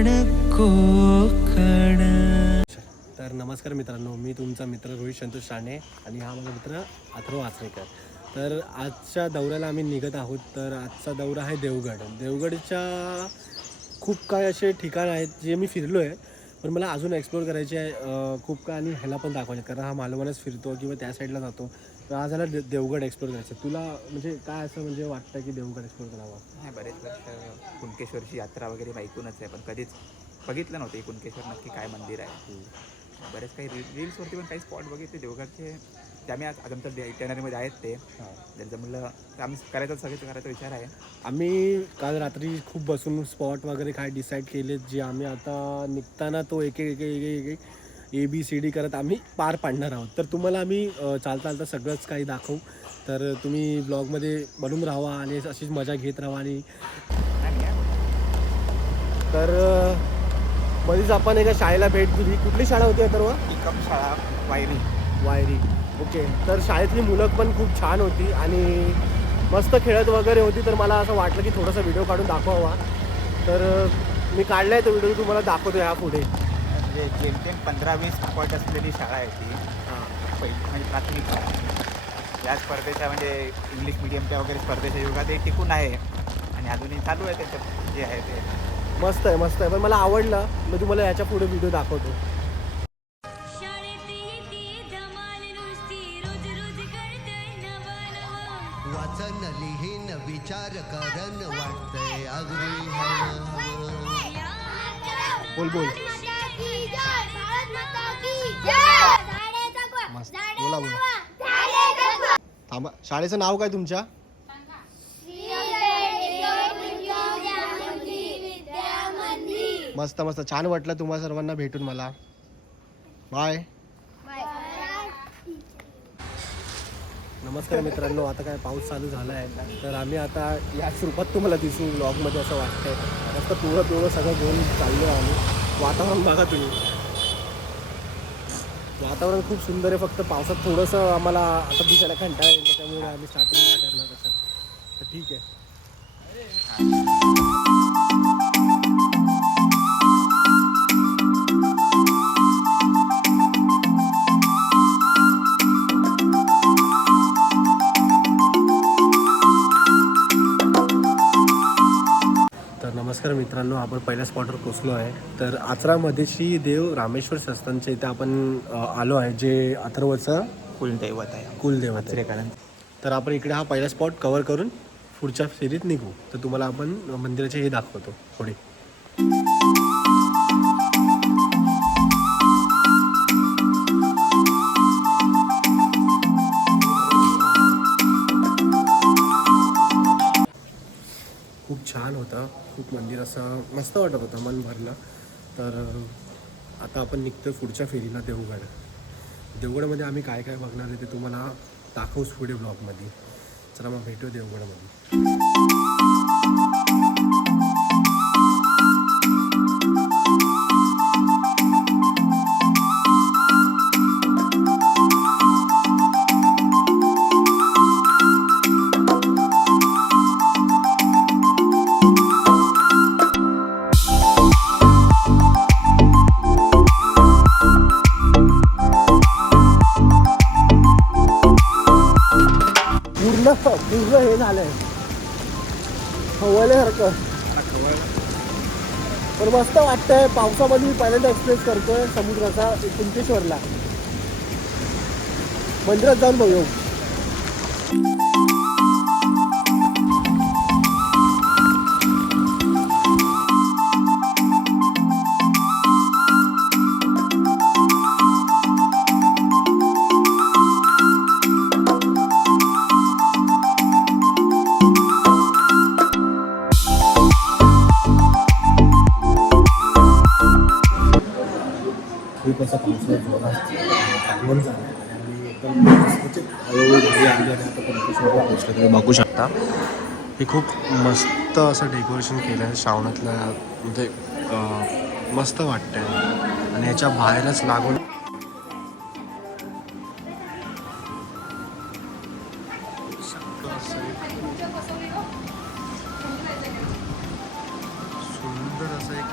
कोकण. तर नमस्कार मित्रांनो, मी तुमचा मित्र रोहित संतोष राणे आणि हा माझा मित्र अथर्व आचरेकर. तर आजच्या दौऱ्याला आम्ही निघत आहोत. तर आजचा दौरा आहे देवगड. देवगडच्या खूप काय असे ठिकाण आहेत जे मी फिरलो आहे, पण मला अजून एक्सप्लोर करायचे आहे खूप काय, आणि ह्याला पण दाखवायचे, कारण हा मालवणच फिरतो किंवा त्या साईडला जातो. तर आज ह्याला देवगड एक्सप्लोर करायचं. तुला म्हणजे काय असं म्हणजे वाटतं की देवगड एक्सप्लोर करावं? नाही, बरेच वर्ष कुणकेश्वरची यात्रा वगैरे ऐकूनच आहे, पण कधीच बघितलं नव्हतं की कुणकेश्वर नक्की काय मंदिर आहे. बरेच काही रील्सवरती पण काही स्पॉट बघितले देवगडचे, ते आम्ही आज आमच्या इटनरीमध्ये आहेत. ते जर जमलं तर आम्ही सगळं करायचा विचार आहे. आम्ही काल रात्री खूप बसून स्पॉट वगैरे काय डिसाईड केले, जे आम्ही आता निघताना तो एक ABCD करत आम्ही पार पाडणार आहोत. तर तुम्हाला आम्ही चालता सगळंच काही दाखवू. तर तुम्ही ब्लॉगमध्ये बनून राहा आणि अशीच मजा घेत राहा. आणि तर मध्येच आपण एका शाळेला भेट दिली. कुठली शाळा होती तर इकम शाळा, वायरी. ओके. तर शाळेतली मुलं पण खूप छान होती आणि मस्त खेळत वगैरे होती. तर मला असं वाटलं की थोडासा व्हिडिओ काढून दाखवावा. तर मी काढला आहे तो व्हिडिओ, तुम्हाला दाखवतो ह्या पुढे. म्हणजे जेमतेम 15-20 पॉईंट असलेली शाळा आहे ती. पहिली म्हणजे प्राथमिक शाळा. या स्पर्धेच्या म्हणजे इंग्लिश मिडियमच्या वगैरे स्पर्धेच्या युगात ते टिकून आहे आणि अजूनही चालू आहे त्यांचं जे आहे ते. मस्त आहे. पण मला आवडलं. मी तुम्हाला याच्या पुढे व्हिडिओ दाखवतो. वाचन लिहीन विचार करन वाटतंय अगदी बोल. मस्त. बोला. थांबा, शाळेचं नाव काय तुमच्या? मस्त. छान वाटलं तुम्हा सर्वांना भेटून मला. बाय. नमस्कार मित्रांनो, आता काय पाऊस चालू झाला आहे. तर आम्ही आता या स्वरूपात तुम्हाला दिसू ब्लॉगमध्ये असं वाटतंय. मस्त पिवळं सगळं घेऊन चाललो आहे आम्ही. वातावरण बघा तुम्ही. वातावरण खूप सुंदर आहे. फक्त पावसात थोडंसं आम्हाला आता दिसायला कंटाळा येईल, त्याच्यामुळे आम्ही स्टार्टिंग नाही करणार त्याच्यात. तर ठीक आहे. नमस्कार मित्रांनो, आपण पहिल्या स्पॉटवर पोचलो आहे. तर आचरामध्ये श्री देव रामेश्वर संस्थानच्या इथे आपण आलो आहे, जे अथर्वचं कुलदैवत आहे. तर आपण इकडे हा पहिला स्पॉट कव्हर करून पुढच्या फेरीत निघू. तर तुम्हाला आपण मंदिराचे हे दाखवतो पुढे. खूप छान होता. खूप मंदिर असं मस्त वाटत होतं, मन भरलं. तर आता आपण निघतो पुढच्या फेरीला देवगडमध्ये आम्ही काय काय बघणार आहे ते तुम्हाला दाखवूच पुढे ब्लॉगमध्ये. चला मग भेटू देवगडमध्ये. पूर्ण हे झालंय खवळल्यासारखं. पण मस्त वाटतंय. पावसामध्ये मी पहिल्यांदा एक्सप्रेस करतोय समुद्राचा कुणकेश्वरला. मंदिरात जाऊन बघू. खूप असा पावसाळा जोरात आगमन झालं आणि एकदम हळूहळू गाडी आली आणि आता कुणकेश्वरला पोहोचलं. तुम्ही बघू शकता, हे खूप मस्त असं डेकोरेशन केलं आहे श्रावणातल्या. म्हणजे मस्त वाटतंय. आणि ह्याच्या बाहेरच लागून सुंदर असं एक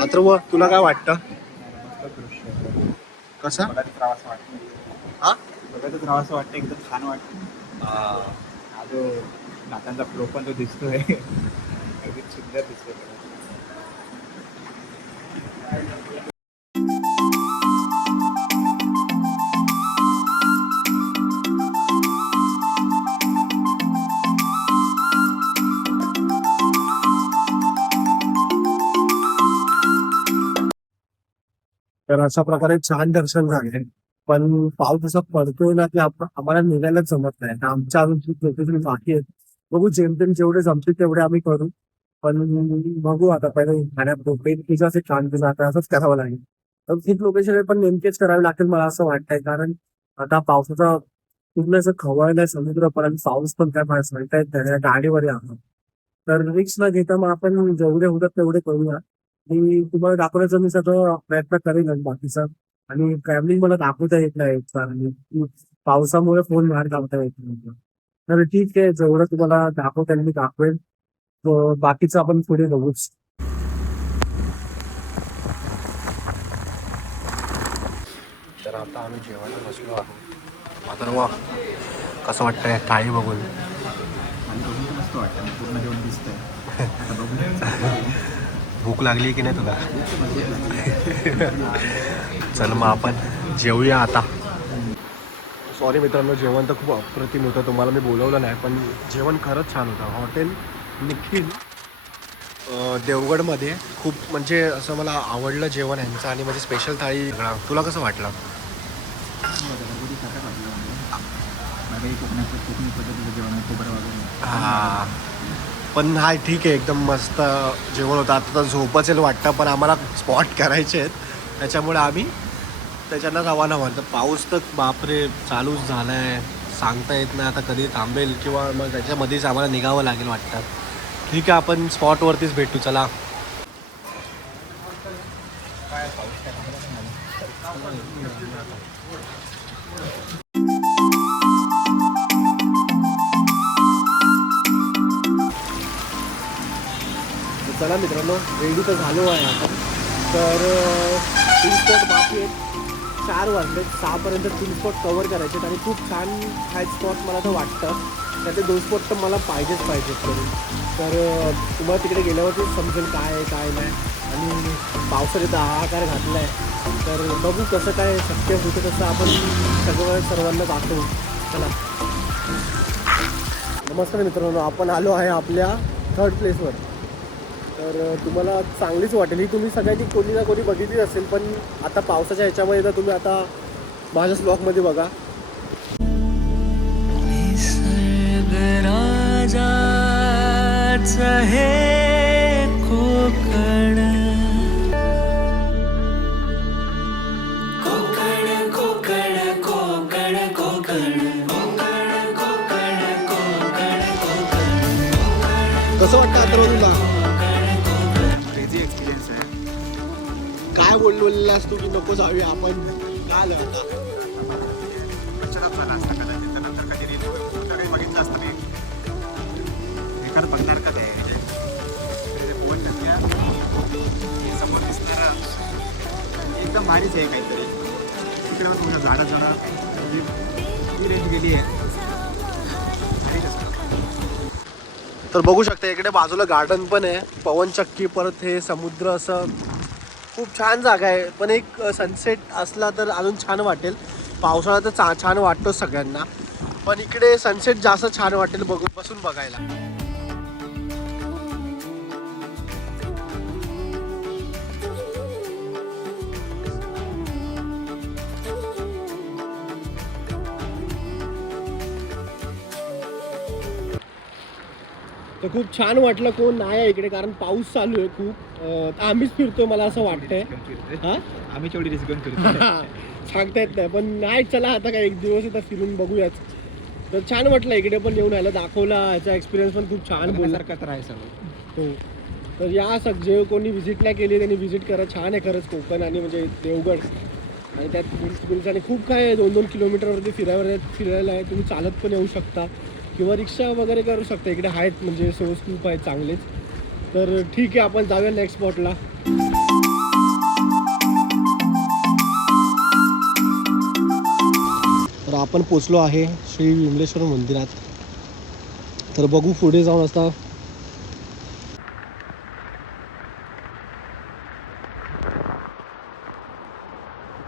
अथर्व, तुला काय वाटतं? कसं हा बघतच राहावं वाटतं, एकदम छान वाटतं. हा जो नात्यांचा फ्लो पण तो दिसतोय अगदी सुंदर दिसतोय. तर अशा प्रकारे छान दर्शन झाले. पण पाऊस असा पडतोय ना की आम्हाला निघायलाच जमत नाही. तर आमच्या अजून खूप लोकेशन बाकी आहेत. बघू, जेमतेम जेवढे जमतील तेवढे आम्ही करू. पण बघू आता, पहिले खाण्यात तुझं असे छान तुझं आता असंच करावं लागेल. तर खूप लोकेशन पण नेमकेच करावे लागतील मला असं वाटतंय. कारण आता पावसाचा पूर्ण असं खवळलाय समुद्र, पण पाऊस पण काय मला सांगता येत नाही. गाडीवर आहे. तर रिक्स न घेता मग आपण जेवढे होतात तेवढे करूया. मी तुम्हाला दाखवण्याचा मी सगळं प्रयत्न करेन बाकीचा. आणि ट्रॅव्हलिंग मला दाखवता येत नाही कारण की पावसामुळे फोन बाहेर काढता येत नाही. तर ठीक आहे, जेवढं तुम्हाला दाखवता येईल मी दाखवेन. बाकीचं आपण पुढे बघूच. तर आता आम्ही जेवायला बसलो आहोत. आता वा कसं वाटतंय थाळी बघून? आणि बघून मस्त वाटतं, पूर्ण जेवण दिसतंय. आता बघून भूक लागली की नाही तुला? चल मग आपण जेवूया आता. सॉरी मित्रांनो, जेवण तर खूप अप्रतिम होतं. तुम्हाला मी बोलवलं नाही, पण जेवण खरंच छान होतं. हॉटेल निखिल देवगडमध्ये खूप म्हणजे असं मला आवडलं जेवण यांचं. आणि म्हणजे स्पेशल थाळी. तुला कसं वाटलं? कोकणी पद्धतीचं जेवण, खोबरं वगैरे. हां, पण हा ठीक आहे, एकदम मस्त जेवण होतं. आता तर झोपच येईल वाटतं, पण आम्हाला स्पॉट करायचे आहेत, त्याच्यामुळे आम्ही त्याच्यानं रवाना व्हाल. तर पाऊस तर बापरे चालूच झाला आहे, सांगता येत नाही आता कधी थांबेल, किंवा मग त्याच्यामध्येच आम्हाला निघावं लागेल वाटतं. ठीक आहे, आपण स्पॉटवरतीच भेटू. चला. चला मित्रांनो, रेडी तर झालो आहे आपण. तर 3 स्पॉट बाकी आहेत. 4 वाजले, 6पर्यंत 3 स्पॉट कवर करायचे आहेत. आणि खूप छान आहेत स्पॉट मला तर वाटतं. त्यातले 2 स्पॉट तर मला पाहिजेत करून. तर तुम्हाला तिकडे गेल्यावरतीच समजेल काय आहे काय नाही. आणि पावसाने तर हाहाकार घातला आहे. तर बघू कसं काय शक्य होतं, तसं आपण सर्वांना दाखवू. चला. नमस्कार मित्रांनो, आपण आलो आहे आपल्या 3rd प्लेसवर. तर तुम्हाला चांगलीच वाटेल ही. तुम्ही सगळ्यांनी कोणी ना कोणी बघितली असेल, पण आता पावसाच्या ह्याच्यामध्ये तर तुम्ही आता माझ्याच ब्लॉगमध्ये बघा. हे कोकण, कोकण कोकण कोकण कोकण कोकण कोकण कोकण कोकण. कसं वाटतं आता तुला? क्रेझी एक्सपिरियन्स आहे. काय बोललेलास तू की नको जाऊया आपण? काय आलं आता? अचानक झाला असता कदाचित, त्यानंतर कधी रील वगैरे बघितलं असतं मी. एखादं बघणार का ते पोहन नद्या समोर दिसणारा एकदम भारीच आहे काहीतरी. तिकडे मग तुमच्या झाडं ही रेंज गेली आहे. तर बघू शकता इकडे बाजूला गार्डन पण आहे, पवनचक्की, परत हे समुद्र, असं खूप छान जागा आहे. पण एक सनसेट असला तर अजून छान वाटेल. पावसाळा तर छान वाटतो सगळ्यांना, पण इकडे सनसेट जास्त छान वाटेल बसून बघायला. तर खूप छान वाटलं. कोण नाही आहे इकडे कारण पाऊस चालू आहे खूप. आम्हीच फिरतोय मला असं वाटतंय. हा, आम्ही तेवढी रिस्क घेऊन फिरतो. सांगता येत नाही, पण नाही, चला आता काय एक दिवस आता फिरून बघूयाच. तर छान वाटलं इकडे पण येऊन, यायला दाखवला, ह्याचा एक्सपिरियन्स पण खूप छान बोलण्यासारखं तर आहे सगळं. हो. तर या जे कोणी व्हिजिट नाही केली त्यांनी व्हिजिट करा. छान आहे खरंच कोकण, आणि म्हणजे देवगड आणि त्यात हिल्स आणि खूप काय आहे, 2-2 किलोमीटरवरती फिरायला आहे. तुम्ही चालत पण येऊ शकता किंवा रिक्षा वगैरे करू शकता. इकडे आहेत म्हणजे सोर्स खूप आहेत चांगलेच. तर ठीक आहे, आपण जाऊया नेक्स्ट स्पॉटला. तर आपण पोचलो आहे श्री विमलेश्वर मंदिरात. तर बघू पुढे जाऊन असता.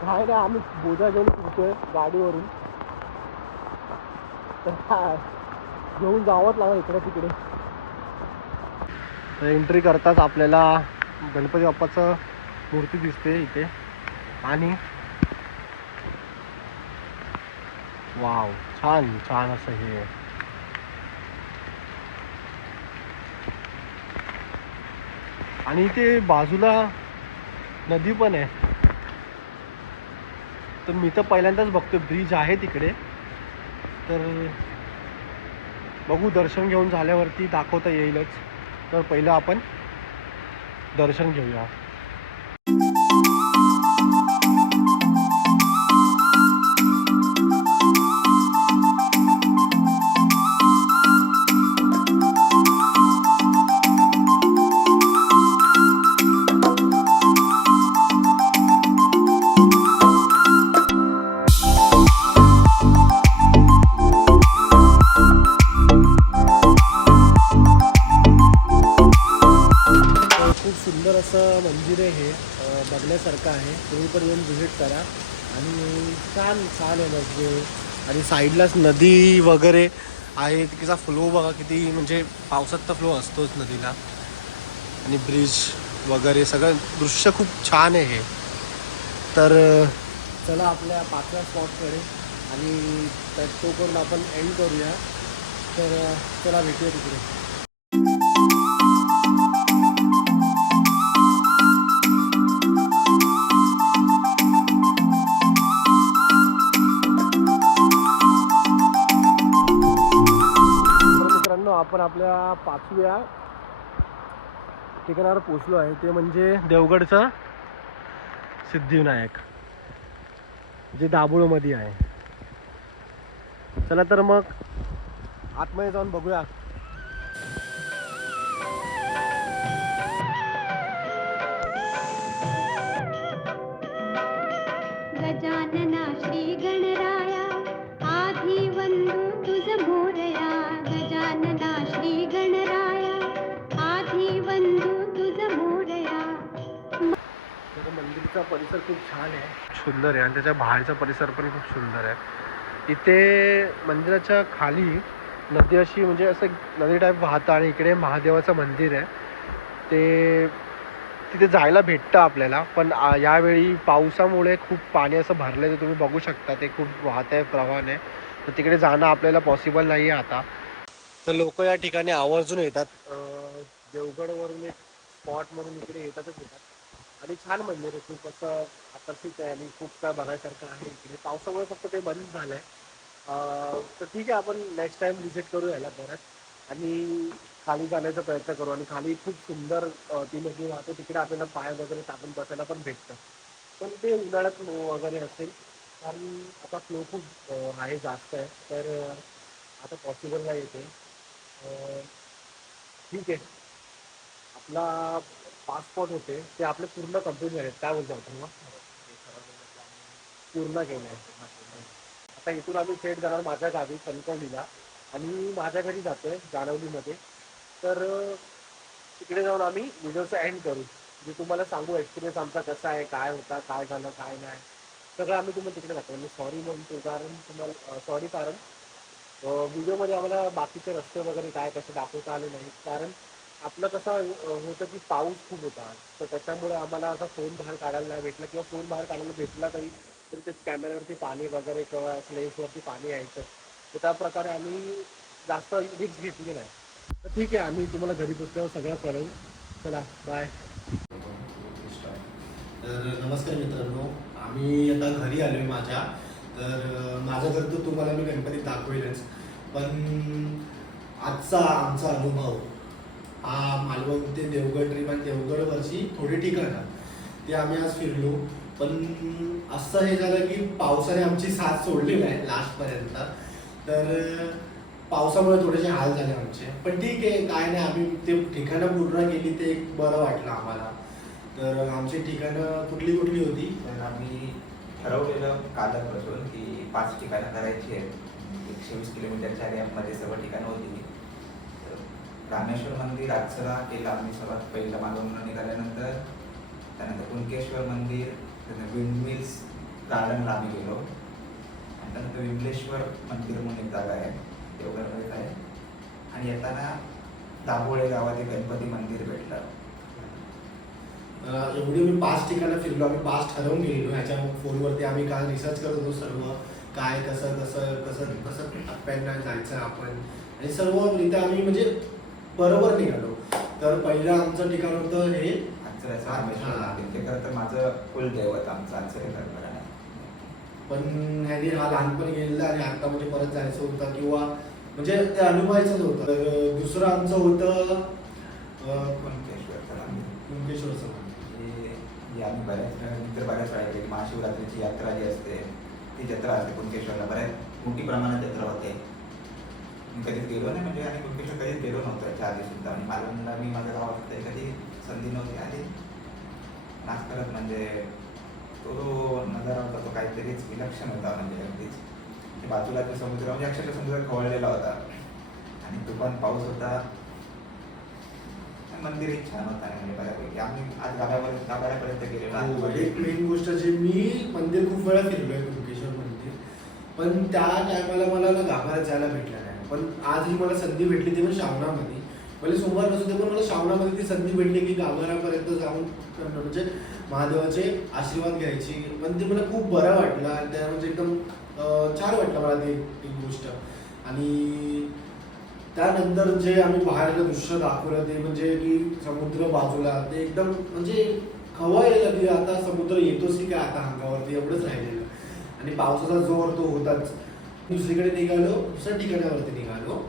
काय नाही, आम्ही बोजा घेऊन फिरतोय गाडीवरून. तर काय घेऊन जावंच लागेल इकडे तिकडे. तर एंट्री करताच आपल्याला गणपती बाप्पाचं मूर्ती दिसते इथे. आणि वाव, छान छान असं हे आहे. आणि इथे बाजूला नदी पण आहे. तर मी तर पहिल्यांदाच बघतोय, ब्रिज आहे तिकडे. तर बघू, दर्शन घेऊन झाल्यावरती दाखवता येईलच. तर पहिलं आपण दर्शन घेऊया. खूप सुंदर असं मंदिर आहे हे, बघण्यासारखं आहे. तुम्ही पण येऊन व्हिजिट करा. आणि छान छान आहे मंदिर. आणि साईडलाच नदी वगैरे आहे. तिचा फ्लो बघा किती, म्हणजे पावसात तर फ्लो असतोच नदीला. आणि ब्रिज वगैरे सगळं दृश्य खूप छान आहे हे. तर चला आपल्या 5व्या स्पॉटकडे, आणि तो करून आपण एंड करूया. तर चला भेटूया तिकडे. मित्रांनो, आपण आपल्या 5व्या ठिकाणावर पोचलो आहे. ते म्हणजे देवगडचं सिद्धिविनायक, जे दाभोळमध्ये आहे. चला तर मग आतमध्ये जाऊन बघूया. गजानना श्री गणराया आधी वंदू तुझ मोरया. गजानना श्री गणराया आधी वंदू तुझ मोरया. मंदिरचा परिसर खूप छान आहे, सुंदर आहे. आणि त्याच्या बाहेरचा परिसर पण खूप सुंदर आहे. इथे मंदिराच्या खाली नदी अशी, म्हणजे असं नदी टाईप वाहतं. आणि इकडे महादेवाचं मंदिर आहे. ते तिथे जायला भेटतं आपल्याला. पण यावेळी पावसामुळे खूप पाणी असं भरलं आहे. ते तुम्ही बघू शकता, ते खूप वाहत आहे, प्रवाहाने. तर तिकडे जाणं आपल्याला पॉसिबल नाही आहे आता. तर लोक या ठिकाणी आवर्जून येतात. देवगडवरून एक स्पॉट म्हणून इकडे येतातच. आणि छान मंदिर आहे, खूप असं आकर्षित आहे. आणि खूप काय बघायसारखं आहे इकडे. पावसामुळे फक्त ते बंद झालं आहे. तर ठीक आहे, आपण नेक्स्ट टाइम व्हिजिट करू याला परत. आणि खाली जाण्याचा प्रयत्न करू. आणि खाली खूप सुंदर ती नदी वाहते. तिकडे आपल्याला पाय वगैरे टाकून बसायला पण भेटतं. पण ते उन्हाळ्यात वगैरे असेल, कारण आता फ्लो खूप आहे, जास्त आहे. तर आता पॉसिबल नाही येते. ठीक आहे, आपला 5 स्पॉट होते ते आपले पूर्ण कंप्लीट झाले. काय बोलतो आपण मग? पूर्ण केलं आहे. आता इथून आम्ही थेट जाणार माझ्या गावी कणकवलीला. आणि माझ्या घरी जातोय जानवलीमध्ये. तर तिकडे जाऊन आम्ही व्हिडिओचं एंड करू. जे तुम्हाला सांगू एक्सपिरियन्स आमचा कसा आहे, काय होता, काय झालं, काय नाही, सगळं आम्ही तुम्हाला तिकडे दाखवू. मी सॉरी म्हणतो, कारण तुम्हाला सॉरी, कारण व्हिडिओमध्ये आम्हाला बाकीचे रस्ते वगैरे काय कसे दाखवता आले नाही. कारण आपलं कसं होतं की पाऊस खूप होता. तर त्याच्यामुळे आम्हाला असा फोन बाहेर काढायला नाही भेटला, किंवा फोन बाहेर काढायला भेटला तरी ते कॅमेऱ्यावरती पाणी वगैरे किंवा लेन्सवरती पाणी यायचं. तर त्या प्रकारे आम्ही जास्त रिस्क घेतली नाही. तर ठीक आहे, आम्ही तुम्हाला घरी पोचल्यावर सगळं कळवू. चला, बाय. तर नमस्कार मित्रांनो, आम्ही आता घरी आलो आहे माझ्या. तर माझं घर तर तुम्हाला मी गणपतीत दाखवेलच. पण आजचा आमचा अनुभव हा मालवण ते देवगड ट्रिप आणि देवगडवरची थोडी ठिकाणं ते आम्ही आज फिरलो. पण असं हे झालं की पावसाने आमची साथ सोडली नाही लास्टपर्यंत. तर पावसामुळे थोडेसे हाल झाले आमचे, पण ठीक आहे, काय नाही, आम्ही ते ठिकाणं पूर्ण केली, ते एक बरं वाटलं आम्हाला. तर आमची ठिकाणं कुठली कुठली होती? तर आम्ही ठरवलेलं कालपासून की 5 ठिकाणं करायची आहेत. 120 किलोमीटरच्या एरियामध्ये सर्व ठिकाणं होती. तर रामेश्वर मंदिर आचरा केलं आम्ही सर्वात पहिलं मागून निघाल्यानंतर. त्यानंतर कुणकेश्वर मंदिर, त्यानंतर विंडमिल्स गार्डनला आम्ही गेलो. आणि त्यानंतर विमलेश्वर मंदिर म्हणून एक जागा आहे, देवगडमध्ये आहे. आणि येताना दाभोळे गावात एक गणपती मंदिर भेटलं. एवढी मी 5 ठिकाणं फिरलो, आम्ही 5 ठरवून गेलेलो. ह्याच्या फोनवरती आम्ही काल रिसर्च करत होतो सर्व, काय कसं कसं कसं कसं टप्प्यांना जायचं आपण, आणि सर्वरित्या आम्ही म्हणजे बरोबर निघालो. तर पहिलं आमचं ठिकाण होतं हे आचऱ्याचं रामेश्वर मंदिर. ते खरं तर माझं कुलदैवत आमचं आचरेकर. पण ह्याने हा लहानपणी गेलेला आणि आता म्हणजे परत जायचं होतं, किंवा म्हणजे ते अनुभवायचंच होतं. तर दुसरं आमचं होतं कुणकेश्वरचं मंदिर. जे आम्ही बऱ्याच वेळा गेली. महाशिवरात्रीची यात्रा जी असते ती जत्रा असते कुणकेश्वरला, बऱ्याच मोठी प्रमाणात जत्रा होते. मी कधीच गेलो नाही, म्हणजे आणि कुणकेश्वर कधीच गेलो नव्हतं याच्या आधी सुद्धा. आणि मालवणला मी माझ्या गावात कधी संधी नव्हती आली. नाच करत म्हणजे तो जो नजारा होता तो काहीतरीच विलक्षण होता. म्हणजे अगदीच बाजूला तो समुद्र, म्हणजे अक्षरशः समुद्र खवळलेला होता. आणि तुफान पाऊस होता. मंदिरही छान होता. म्हणजे बऱ्यापैकी आम्ही आज गाभाऱ्यापर्यंत गेलेलो. एक मेन गोष्ट, जे मी मंदिर खूप वेळा फिरलो आहे कुणकेश्वर मंदिर, पण त्या टायमाला मला ना गाभाऱ्यात जायला भेटलं नाही. पण आज ही मला संधी भेटली, ती पण श्रावणामध्ये. म्हणजे सोमवार नसू दे, पण मला श्रावणामध्ये ती संधी भेटली की गाभाऱ्यापर्यंत जाऊन म्हणजे महादेवाचे आशीर्वाद घ्यायची. पण ते मला खूप बरं वाटलं, आणि त्या म्हणजे एकदम छान वाटलं मला ती एक गोष्ट. आणि त्यानंतर जे आम्ही बाहेरचं दृश्य दाखवलं ते म्हणजे की समुद्र बाजूला, ते एकदम म्हणजे खवळलेलं की आता समुद्र येतोच की काय आता अंगावरती, एवढंच राहिलेलं. आणि पावसाचा जोर तो होताच. दुसरीकडे निघालो, दुसऱ्या ठिकाणावरती निघालो.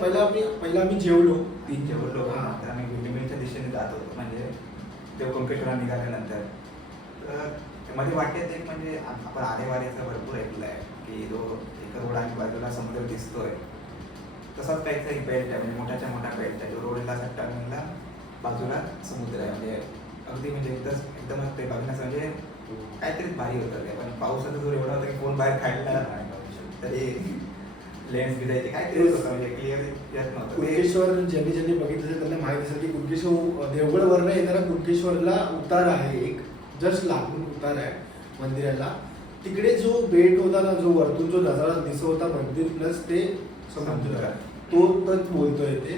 पहिला आम्ही जेवलो. तर आम्ही विंडमिलच्या दिशेने जात होतो, म्हणजे ते कुणकेश्वरला निघाल्यानंतर. तर मध्ये वाटेत एक म्हणजे आपण आरेवारीचं भरपूर ऐकलं आहे की जो एक रोड आणि बाजूला समुद्र दिसतोय, तसाच काहीचा एक बेल्ट आहे, म्हणजे मोठ्याच्या मोठा बेल्ट आहे. जो रोडला असा टर्निंगला बाजूला समुद्र आहे. म्हणजे अगदी म्हणजे एकदमच ते बघण्याचं म्हणजे काहीतरीच भारी होतं ते. पण पावसाचा जोर एवढा होता की फोन बाहेर काढला तरी लेन्स भिजायची, काहीतरी होतं, म्हणजे क्लिअर येत नव्हतं. कुणकेश्वर ज्यांनी बघितलं असेल त्यांना माहिती असेल की कुणकेश्वर देवगडवरनं येणारा कुणकेश्वरला उतार आहे, एक जस्ट लागून उतार आहे मंदिराला. तिकडे जो बेट होता ना, जो वरतून जो नजारा दिसत होता मंदिर प्लस ते समुद्र, तो तच बोलतोय ते.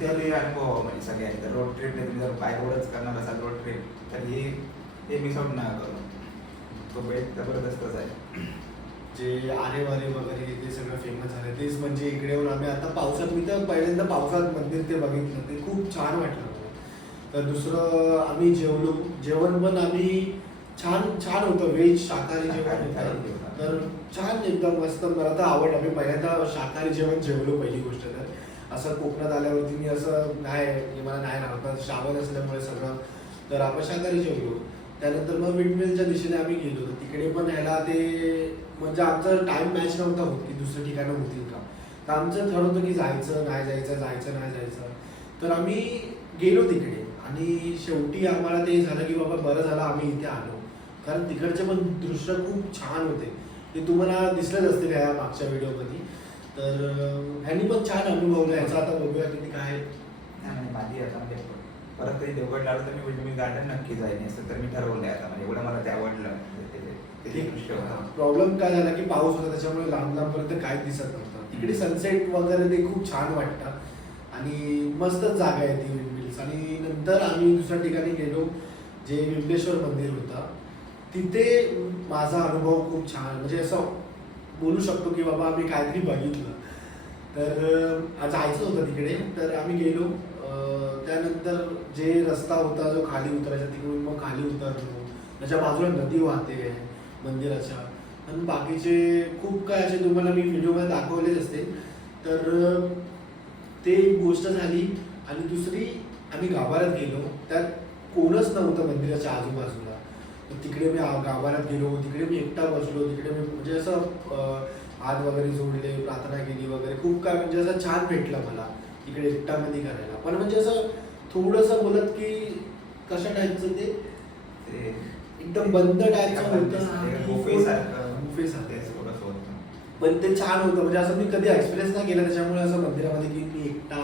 तर हे अनुभव म्हणजे सगळ्यांनी तर रोड ट्रिपने तुम्ही जर बाय रोडच करणार असाल रोड ट्रिप, तर हे मिस आउट नाही करू. तो बेट जबरदस्तच आहे. जे आरेवारे वगैरे ते सगळं फेमस झालं, तेच म्हणजे इकडे येऊन आम्ही आता पावसात, मी तर पहिल्यांदा पावसात मंदिर ते बघितलं, ते खूप छान वाटलं मला. तर दुसरं आम्ही जेवलो. जेवण पण आम्ही छान होतं, व्हेज शाकाहारी जेवण होतं. तर छान एकदम मस्त, मला तर आवडलं. आम्ही पहिल्यांदा शाकाहारी जेवण जेवलो पहिली गोष्ट तर. असं कोकणात आल्यावरती मी असं नाही, मला नाही राहत, श्रावण असल्यामुळे सगळं, तर आपण शाकाहारी जेवलो. त्यानंतर मग विंडमिलच्या दिशेने आम्ही गेलो. तिकडे पण ह्याला ते म्हणजे आमचा टाइम मॅच नव्हता होत की दुसरं ठिकाणं होतील का. तर आमचं ठरवतं की जायचं नाही जायचं. तर आम्ही गेलो तिकडे, आणि शेवटी आम्हाला ते झालं की बाबा बरं झालं आम्ही इथे आलो, कारण तिकडचे पण दृश्य खूप छान होते. ते तुम्हाला दिसलंच असतील ह्या मागच्या व्हिडिओमध्ये. तर ह्यांनी पण छान अनुभवलं याचा. आता बघूया किती काय. म्हणजे माझी आता म्हणजे परत तरी देवगडला आलो तर मी विंडमिल गार्डन नक्की जाईन, असं तर मी ठरवलं आता. म्हणजे एवढं मला ते आवडलं. प्रॉब्लेम काय झाला की पाऊस होता, त्याच्यामुळे लांबपर्यंत काहीच दिसत नव्हतं. तिकडे सनसेट वगैरे ते खूप छान वाटतं, आणि मस्तच जागा आहे ती विंडमिल्स. आणि नंतर आम्ही दुसऱ्या ठिकाणी गेलो, जे विमलेश्वर मंदिर होतं. तिथे माझा अनुभव खूप छान, म्हणजे असं बोलू शकतो की बाबा आम्ही काहीतरी बघितलं. तर जायचं होतं तिकडे, तर आम्ही गेलो. त्यानंतर जे रस्ता होता जो खाली उतरायचा, तिकडून मग खाली उतरलो. त्याच्या बाजूला नदी वाहते मंदिराच्या, आणि बाकीचे खूप काय असे तुम्हाला मी व्हिडिओमध्ये दाखवलेच असतील. तर ते एक गोष्ट झाली. आणि दुसरी, आम्ही गाभाऱ्यात गेलो. त्यात कोणच नव्हतं मंदिराच्या आजूबाजूला. तर तिकडे मी गाभाऱ्यात गेलो, तिकडे मी एकटा बसलो, तिकडे मी म्हणजे असं हात वगैरे जोडले, प्रार्थना केली वगैरे, खूप काय म्हणजे असं छान भेटलं मला तिकडे एकटामध्ये करायला. पण म्हणजे असं थोडंसं बोलत की कशा टाईपचं ते ते एकदम बंद टाईपचं होतं, गुफेसारखं गुफेसारखं. तेच थोडंसं होतं. पण ते छान होतं, म्हणजे असं मी कधी एक्सपिरियन्स नाही केलं त्याच्यामुळे असं मंदिरामध्ये की मी एकटा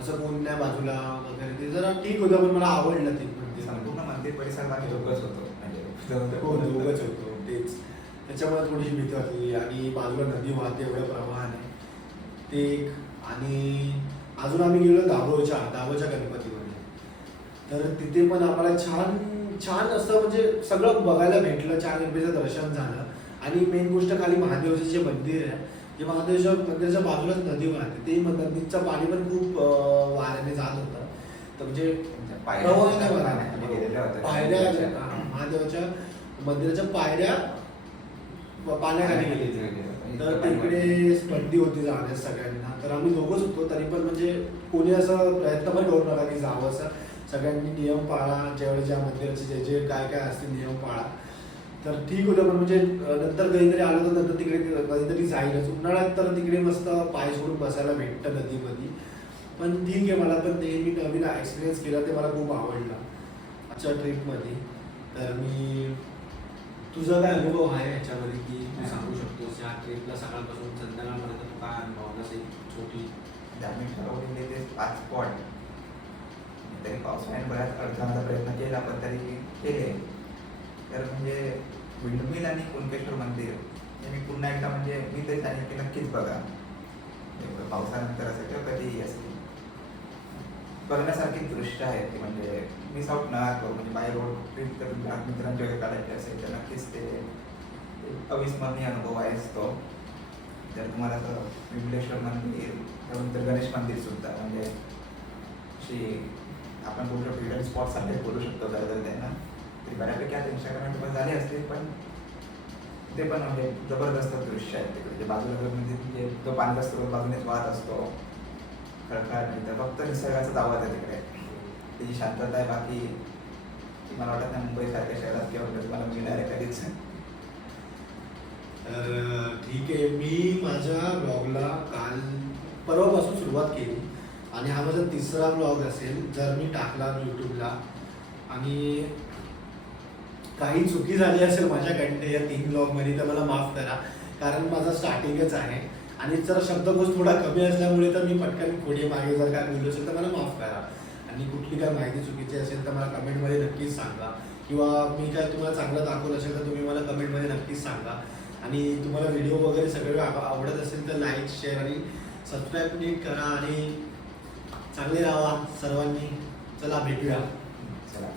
असं कोण नाही बाजूला वगैरे, ते जरा ठीक होतं पण मला आवडलं ते मंदिर. संपूर्ण मंदिर परिसर बाकी लोकच होतो म्हणजे हो दोघंच होतो तेच, त्याच्यामुळे थोडीशी भीती वाटली. आणि बाजूला नदी वाहते एवढ्या प्रवाहाने ते एक. आणि अजून आम्ही गेलो दाभोळच्या गणपतीमध्ये, तर तिथे पण आम्हाला छान छान असं म्हणजे सगळं बघायला भेटलं, छान गणपतीचं दर्शन झालं. आणि मेन गोष्ट खाली महादेवाचे जे मंदिर आहे, जे महादेवाच्या मंदिराच्या बाजूलाच नदी वाहते, ते नदीचं पाणी पण खूप वाऱ्याने जात होतं. तर म्हणजे प्रवाहाने पायऱ्या महादेवाच्या मंदिराच्या पायऱ्या पाण्याखाली गेली, तर तिकडे स्पर्धी होती जाण्यास सगळ्यांना. तर आम्ही दोघंच होतो, तरी पण म्हणजे कोणी असं प्रयत्न पण करू नका की जावं असं. सगळ्यांनी नियम पाळा, ज्या मंदिराचे जे जे काय काय असतील नियम पाळा. तर ठीक होतं. पण म्हणजे नंतर कधीतरी आलो तर नंतर तिकडे कधीतरी जाईलच. उन्हाळ्यात तर तिकडे मस्त पाय सोडून बसायला भेटतं नदीमध्ये. पण ठीक आहे, मला पण ते मी नवीन एक्सपिरियन्स केला, ते मला खूप आवडलं आजच्या ट्रिपमध्ये. तर मी तुझा काय अनुभव आहे ह्याच्यामध्ये की तू सांगू शकतोस या ट्रिपला सकाळपासून संध्याकाळपर्यंत तू काय अनुभव असेल छोटी? आम्ही ठरवलेले ते 5 स्पॉट, तरी पावसाळ्यात बऱ्याच अडथळाचा प्रयत्न केला पण तरी केले. तर म्हणजे विंडमिल आणि कुणकेश्वर मंदिर हे मी पुन्हा एकदा म्हणजे मी तरी सांगेन की नक्कीच बघा. पावसानंतर असेल किंवा कधीही असेल बघण्यासारखी दृश्य आहेत की म्हणजे मिस आउट न करू. म्हणजे बाय रोड ट्रिप तर मित्रांच्या वगैरे काढायचे असेल तर नक्कीच ते अविस्मरणीय अनुभव आहेच तो. जर तुम्हाला असं विमलेश्वर मंदिर त्यानंतर गणेश मंदिर सुद्धा म्हणजे अशी आपण बोलू शकतो हिडन स्पॉट सारखे बोलू शकतो जर त्यांना तरी बऱ्यापैकी आता इंस्टाग्राम झाले असतील, पण ते पण म्हणजे जबरदस्त दृश्य आहेत तिकडे. बाजूला म्हणजे जो पाणी असतो बाजूनेच वाहत असतो, खळखळाट मिळतं, फक्त निसर्गाचाच आवाज आहे तिकडे. त्याची शांतता आहे, बाकी मला वाटत नाही मुंबईसारख्या शहरात किंवा तुम्हाला मिळणार आहे कधीच. तर ठीक आहे, मी माझ्या ब्लॉगला परवापासून सुरुवात केली आणि हा माझा 3रा ब्लॉग असेल जर मी टाकला यूट्यूबला. आणि काही चुकी झाली असेल माझ्याकडनं या 3 ब्लॉगमध्ये तर मला माफ करा, कारण माझा स्टार्टिंगच आहे. आणि जर शब्दकोश थोडा कमी असल्यामुळे तर मी पटकन पुढे मागे जर काय बोललो असेल तर मला माफ करा. आणि कुठली काय माहिती चुकीची असेल तर मला कमेंटमध्ये नक्कीच सांगा, किंवा मी काय तुम्हाला चांगलं दाखवलं असेल तर तुम्ही मला कमेंटमध्ये नक्कीच सांगा. आणि तुम्हाला व्हिडिओ वगैरे सगळे आवडत असेल तर लाईक, शेअर आणि सबस्क्राईब नीट करा आणि चांगले राहा सर्वांनी. चला भेटूया. चला.